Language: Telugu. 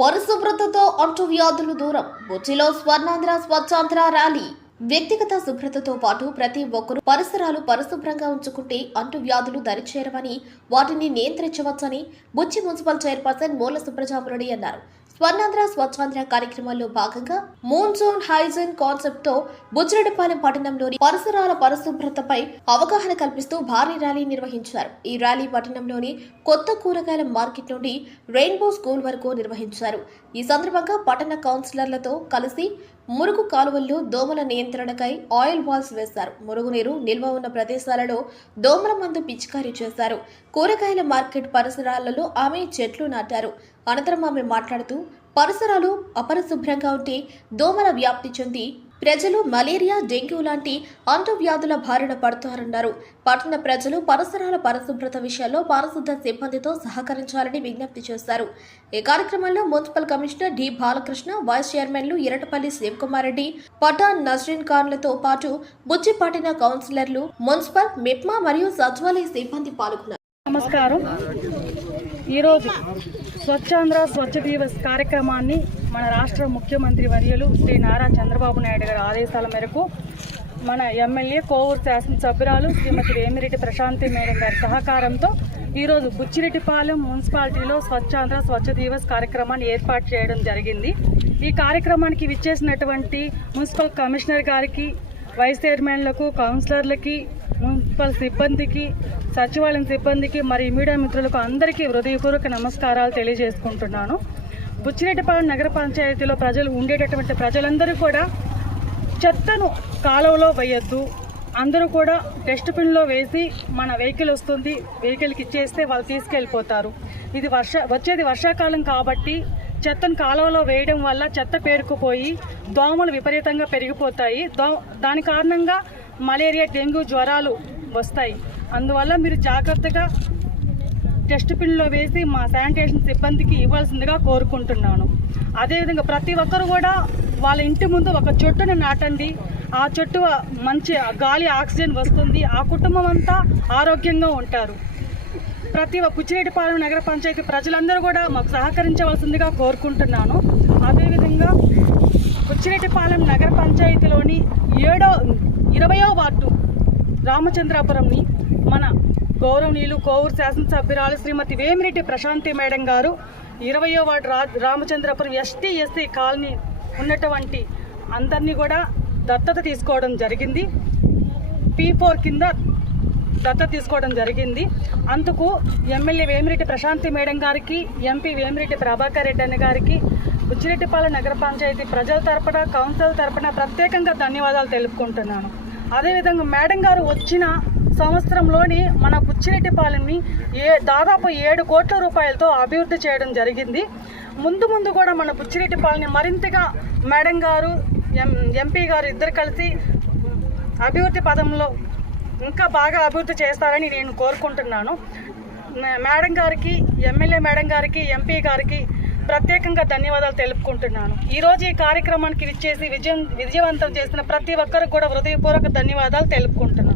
పరిశుభ్రతతో అంటువ్యాధులు దూరం. బుచ్చిలో స్వర్ణాంధ్ర స్వచ్ఛాంధ్ర ర్యాలీ. వ్యక్తిగత శుభ్రతతో పాటు ప్రతి ఒక్కరూ పరిసరాలు పరిశుభ్రంగా ఉంచుకుంటే అంటువ్యాధులు దరిచేరవని వాటిని నియంత్రించవచ్చని బుచ్చి మున్సిపల్ చైర్పర్సన్ మూల సుప్రజామురడి అన్నారు. స్వర్ణాంధ్ర స్వచ్ఛాంధ్ర కార్యక్రమంలో భాగంగా మూన్ జోన్ హైజీన్ కాన్సెప్ట్తో బుచ్చిరెడ్డిపాలెం పట్టణంలోని పరిసరాల పరిశుభ్రతపై అవగాహన కల్పిస్తూ భారీ ర్యాలీ నిర్వహించారు. ఈ ర్యాలీ పట్టణంలోని కొత్త కూరగాయల మార్కెట్ నుండి రెయిన్బో స్కూల్ వరకు నిర్వహించారు. ఈ సందర్భంగా పట్టణ కౌన్సిలర్లతో కలిసి మురుగు కాలువల్లో దోమల నియంత్రణకై ఆయిల్ వాల్స్ వేశారు. మురుగునీరు నిల్వ ఉన్న ప్రదేశాలలో దోమల మందు పిచికారీ చేశారు. కూరగాయల మార్కెట్ పరిసరాలలో ఆమె చెట్లు నాటారు. అనంతరం ఆమె మాట్లాడుతూ పరిసరాలు అపరిశుభ్రంగా ఉంటే దోమల వ్యాప్తి చెంది ప్రజలు మలేరియా డెంగ్యూ లాంటి అంటువ్యాధుల బారిన పడతారన్నారు. పట్టణ ప్రజలు పరిసరాల పరిశుభ్రత విషయాల్లో పారిశుద్ధ సిబ్బందితో సహకరించాలని విజ్ఞప్తి చేశారు. ఈ కార్యక్రమంలో municipal commissioner D. Balakrishna vice చైర్మన్లు ఇరటపల్లి శివకుమార్ రెడ్డి పఠాన్ నజరీన్ ఖాన్లతో పాటు బుచ్చిపాటిన కౌన్సిలర్లు మున్సిపల్ మిప్మా మరియు సచివాలయ సిబ్బంది పాల్గొన్నారు. నమస్కారం. ఈరోజు స్వచ్ఛాంధ్ర స్వచ్ఛ దివస్ కార్యక్రమాన్ని మన రాష్ట్ర ముఖ్యమంత్రి వర్యులు శ్రీ నారా చంద్రబాబు నాయుడు గారి ఆదేశాల మేరకు మన ఎమ్మెల్యే కోవూరు శాసనసభ్యురాలు శ్రీమతి వేమిరెడ్డి ప్రశాంతి మేడం గారి సహకారంతో ఈరోజు బుచ్చిరెడ్డిపాలెం మున్సిపాలిటీలో స్వచ్ఛాంధ్ర స్వచ్ఛ దివస్ కార్యక్రమాన్ని ఏర్పాటు చేయడం జరిగింది. ఈ కార్యక్రమానికి విచ్చేసినటువంటి మున్సిపల్ కమిషనర్ గారికి వైస్ చైర్మన్లకు కౌన్సిలర్లకి మున్సిపల్ సిబ్బందికి సచివాలయం సిబ్బందికి మరియు మీడియా మిత్రులకు అందరికీ హృదయపూర్వక నమస్కారాలు తెలియజేసుకుంటున్నాను. బుచ్చిరెడ్డిపాలెం నగర పంచాయతీలో ప్రజలు ఉండేటటువంటి ప్రజలందరూ కూడా చెత్తను కాలువలో వేయొద్దు. అందరూ కూడా డస్ట్బిన్లో వేసి మన వెహికల్ వస్తుంది వెహికల్కి ఇచ్చేస్తే వాళ్ళు తీసుకెళ్ళిపోతారు. ఇది వర్ష వచ్చేది వర్షాకాలం కాబట్టి చెత్తను కాలువలో వేయడం వల్ల చెత్త పేరుకుపోయి దోమలు విపరీతంగా పెరిగిపోతాయి. దో దాని కారణంగా మలేరియా డెంగ్యూ జ్వరాలు వస్తాయి. అందువల్ల మీరు జాగ్రత్తగా డస్ట్బిన్లో వేసి మా శానిటేషన్ సిబ్బందికి ఇవ్వాల్సిందిగా కోరుకుంటున్నాను. అదేవిధంగా ప్రతి ఒక్కరు కూడా వాళ్ళ ఇంటి ముందు ఒక చెట్టును నాటండి. ఆ చెట్టు మంచి గాలి ఆక్సిజన్ వస్తుంది. ఆ కుటుంబం అంతా ఆరోగ్యంగా ఉంటారు. ప్రతి ఒక్క కుచ్చిరెడ్డిపాలెం నగర పంచాయతీ ప్రజలందరూ కూడా మాకు సహకరించవలసిందిగా కోరుకుంటున్నాను. అదేవిధంగా కుచ్చిరెడ్డిపాలెం నగర పంచాయతీలోని ఏడో ఇరవయో వార్డు రామచంద్రాపురంని మన గౌరవనీయులు కోవూరు శాసనసభ్యురాలు శ్రీమతి వేమిరెడ్డి ప్రశాంతి మేడం గారు ఇరవయో వార్డు రా రామచంద్రపురం ఎస్టీ ఎస్సీ కాలనీ ఉన్నటువంటి అందరినీ కూడా దత్తత తీసుకోవడం జరిగింది. పీ ఫోర్ కింద దత్తత తీసుకోవడం జరిగింది. అందుకు ఎమ్మెల్యే వేమిరెడ్డి ప్రశాంతి మేడం గారికి ఎంపీ వేమిరెడ్డి ప్రభాకర్ రెడ్డి అన్న గారికి బుచ్చిరెడ్డిపాలెం నగర పంచాయతీ ప్రజల తరపున కౌన్సిల్ తరపున ప్రత్యేకంగా ధన్యవాదాలు తెలుపుకుంటున్నాను. అదేవిధంగా మేడం గారు వచ్చిన సంవత్సరంలోని మన బుచ్చిరెడ్డిపాలెంని ఏ దాదాపు ఏడు కోట్ల రూపాయలతో అభివృద్ధి చేయడం జరిగింది. ముందు ముందు కూడా మన బుచ్చిరెడ్డిపాలెంని మరింతగా మేడం గారు ఎం ఎంపీ గారు ఇద్దరు కలిసి అభివృద్ధి పదంలో ఇంకా బాగా అభివృద్ధి చేస్తారని నేను కోరుకుంటున్నాను. మేడం గారికి ఎమ్మెల్యే మేడం గారికి ఎంపీ గారికి ప్రత్యేకంగా ధన్యవాదాలు తెలుపుకుంటున్నాను. ఈరోజు ఈ కార్యక్రమానికి విచ్చేసి విజయం విజయవంతం చేసిన ప్రతి ఒక్కరికి కూడా హృదయపూర్వక ధన్యవాదాలు తెలుపుకుంటున్నాను.